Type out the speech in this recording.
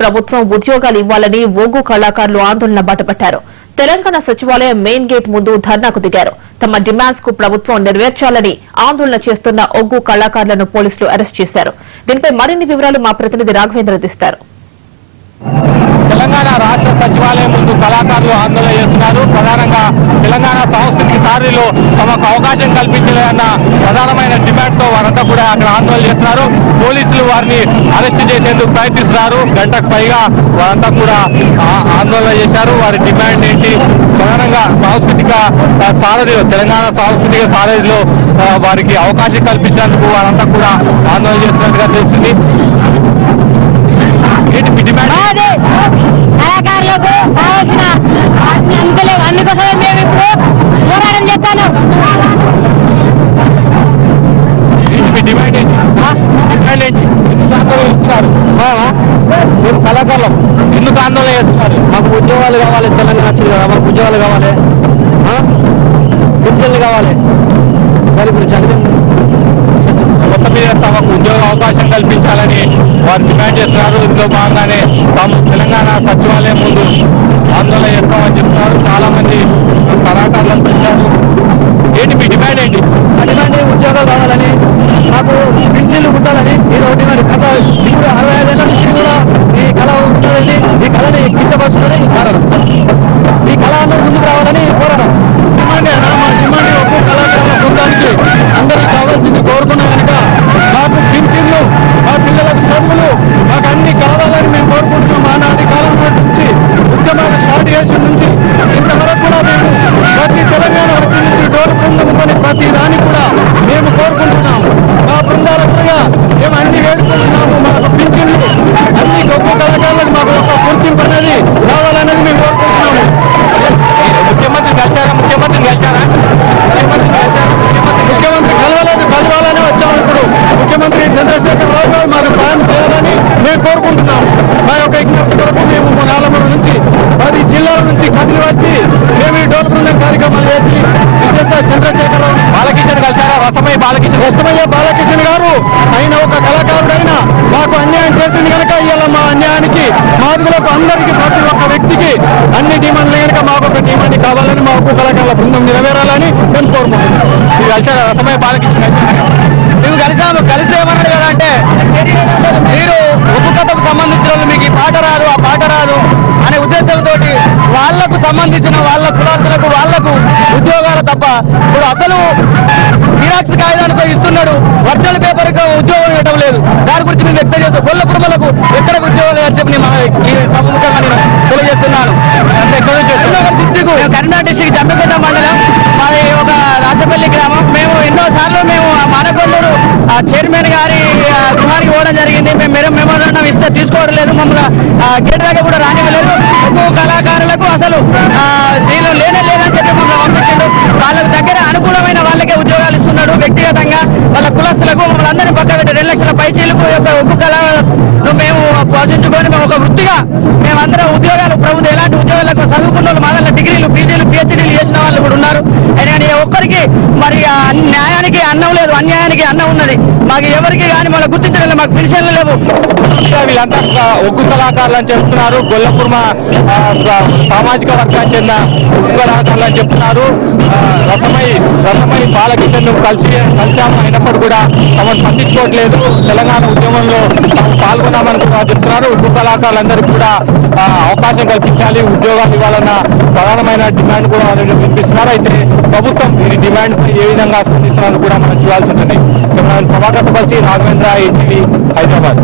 ప్రభుత్వం ఉద్యోగాలు ఇవ్వాలని ఒగ్గు కళాకారులు ఆందోళన బాటపట్టారు. తెలంగాణ సచివాలయం మెయిన్ గేట్ ముందు ధర్నాకు దిగారు. తమ డిమాండ్స్ కు ప్రభుత్వం నెరవేర్చాలని ఆందోళన చేస్తున్న ఒగ్గు కళాకారులను పోలీసులు అరెస్ట్ చేశారు. దీనిపై మరిన్ని వివరాలు మా ప్రతినిధి రాఘవేంద్ర అందిస్తారు. తెలంగాణ రాష్ట్ర సచివాలయం ముందు కళాకారులు ఆందోళన చేస్తున్నారు. ప్రధానంగా తెలంగాణ సాంస్కృతిక సారథిలో తమకు అవకాశం కల్పించాలన్న ప్రధానమైన డిమాండ్ తో వారంతా కూడా అక్కడ ఆందోళన చేస్తున్నారు. పోలీసులు వారిని అరెస్ట్ చేసేందుకు ప్రయత్నిస్తున్నారు. గంటకు పైగా వారంతా కూడా ఆందోళన చేశారు. వారి డిమాండ్ ఏంటి, ప్రధానంగా సాంస్కృతిక సారథిలో తెలంగాణ సాంస్కృతిక సారథిలో వారికి అవకాశం కల్పించేందుకు వారంతా కూడా ఆందోళన చేస్తున్నట్టుగా తెలుస్తుంది. కళాకారులకు కావాల్సిన అందుకోసమే మేము ఇప్పుడు పోరాటం చేస్తాను. కళాకారులు ఎందుకు ఆందోళన చేస్తున్నారు? మాకు ఉద్యోగాలు కావాలి, తెలంగాణ వచ్చింది కదా, మాకు ఉద్యోగాలు కావాలి, పెన్షన్లు కావాలి. దాని గురించి మొత్తం మీద తమకు ఉద్యోగ అవకాశం కల్పించాలని వారు డిమాండ్ చేస్తున్నారు. ఇందులో భాగంగానే తాము తెలంగాణ సచివాలయం ముందు ఆందోళన చేస్తామని చెప్తున్నారు. చాలా మంది కళాకారులను పెంచారు. ఏంటి మీ డిమాండ్ ఏంటి? డిమాండ్ ఉద్యోగాలు కావాలని, మాకు పెన్షన్లు పుట్టాలని. ఇది ఒకటి మరి గత ఇప్పుడు 65 ఏళ్ల నుంచి కూడా ఈ కళ ఉంటుందండి. ఈ కళని ఎక్కించవలసిందని కారణం. ఈ కళను ముందుకు రావాలని కోరడం. డిమాండ్ ఒక్కో కళాకారుల బృందానికి అందరికీ కావాల్సింది కోరుకున్నా కనుక మాకు పింఛన్లు, మా పిల్లలకు చదువులు, మాకు అన్ని కావాలని మేము కోరుకుంటున్నాం. ఆనాటి కాలం నుంచి ఉద్యమాలు స్టార్ట్ చేసిన నుంచి ఇంతవరకు కూడా మేము ప్రతి తెలంగాణ వచ్చి నుంచి డోర్ బృందం కొని ప్రతి దాన్ని కూడా మేము కోరుకుంటున్నాము. మా బృందాల కూడా మేము అన్ని వేడుకుంటున్నాము. మాకు పింఛన్లు అన్ని గొప్ప కళాకారులకు మాకు ఒక గుర్తింపు అనేది కావాలనేది మేము కోరుకుంటున్నాము. ముఖ్యమంత్రి గెలిచారా? ముఖ్యమంత్రి కలవాలని వచ్చాము. ఇప్పుడు ముఖ్యమంత్రి చంద్రశేఖర్ రావు గారు మాకు సాయం చేయాలని మేము కోరుకుంటున్నాము. మా యొక్క విజ్ఞప్తి కొరకు మేము నాలమూరు నుంచి 10 జిల్లాల నుంచి కదిలి వచ్చి మేము ఈ డోర్ బృందం కార్యక్రమాలు చేసి విజయసాయి చంద్రశేఖర్ రావు, బాలకిషన్ కలిసారా? రసమయ్య బాలకిషన్ గారు ఆయన ఒక కళాకారుడైనా మాకు అన్యాయం చేసింది కనుక ఇవాళ మా అన్యాయానికి మాదిగులకు అందరికీ ప్రతి ఒక్క వ్యక్తికి అన్ని డిమాండ్లు కనుక మాకు ఒక డిమాండ్ కావాలని, మా ఒక్క కళాకారుల బృందం నెరవేరాలని మేము కోరుకుంటున్నాం. మీరు కలిసారా? రసమయ్య బాలకిషన్ మేము కలిస్తే ఏమన్నాడు కదా అంటే, మీరు ఒగ్గు కథకు సంబంధించిన వాళ్ళు మీకు ఈ పాట రాదు, ఆ పాట రాదు అనే ఉద్దేశంతో వాళ్లకు సంబంధించిన వాళ్ళ కులాస్తులకు వాళ్లకు ఉద్యోగాలు తప్ప ఇప్పుడు అసలు జిరాక్స్ కాగితానికి ఇస్తున్నాడు, ఒరిజినల్ పేపర్ ఉద్యోగం ఇవ్వడం లేదు. దాని గురించి మేము వ్యక్తం చేస్తాం. గొల్ల కుటుంబాలకు ఎక్కడ ఉద్యోగాలు అని చెప్పి ఈ సముఖంగా నేను తెలియజేస్తున్నాను. కరీంనగర్ డిస్ట్రిక్ట్ జమ్మిగుంట మండలం, మాది ఒక రాజపల్లి గ్రామం. మేము ఎన్నోసార్లు మానకొండూరు చైర్మన్ గారి గృహానికి పోవడం జరిగింది. మేము మెమోరాండం ఇస్తే తీసుకోవడం లేదు. మమ్మల్ని గేట్ దగ్గర కూడా రానివ్వలేదు. ఒక్కో కళాకారులకు అసలు దీనిలో లేదని చెప్పి మమ్మల్ని పంపించాడు. వాళ్ళకి దగ్గర అనుకూలమైన వాళ్ళకే ఉద్యోగాలు ఇస్తున్నాడు. వ్యక్తిగతంగా వాళ్ళ కులస్తులకు మమ్మల్ని అందరినీ పక్క పెట్టి 2 లక్షల పైచీలకు యొక్క ఒగ్గు కళను మేము పోషించుకొని మేము ఒక వృత్తిగా మేమందరం ఉద్యోగాలు ప్రభుత్వం ఎలాంటి ఉద్యోగాలకు చదువుకున్న వాళ్ళు మా దగ్గర డిగ్రీలు, పీజీలు, పిహెచ్డీలు చేసిన వాళ్ళు కూడా ఉన్నారు. కానీ ఒక్కరికి మరి న్యాయానికి అన్నం లేదు, అన్యాయానికి అన్నం ఉన్నది. మాకు ఎవరికి కానీ మనం గుర్తించగలం. మాకు పెన్షన్లు లేవు. వీళ్ళంతా ఒగ్గు కళాకారులు అని చెప్తున్నారు. గొల్లకుర్మ సామాజిక వర్గానికి చెందిన ఒగ్గు కళాకారులు అని చెప్తున్నారు. రసమై బాలకిషన్ కలిసాము, అయినప్పుడు కూడా తమను పట్టించుకోవట్లేదు. తెలంగాణ ఉద్యమంలో పాల్గొన్నామని కూడా చెప్తున్నారు. ఒగ్గు కళాకారులందరికీ కూడా అవకాశం కల్పించాలి, ఉద్యోగాలు ఇవ్వాలన్న ప్రధానమైన డిమాండ్ కూడా వినిపిస్తున్నారు. అయితే ప్రభుత్వం ఈ డిమాండ్ ఏ విధంగా స్పందిస్తున్నారు కూడా మనం చూడాల్సి ఉంటుంది. ప్రభాకర్తో కలిసి రాఘవేంద్ర, ఈటీవీ, హైదరాబాద్.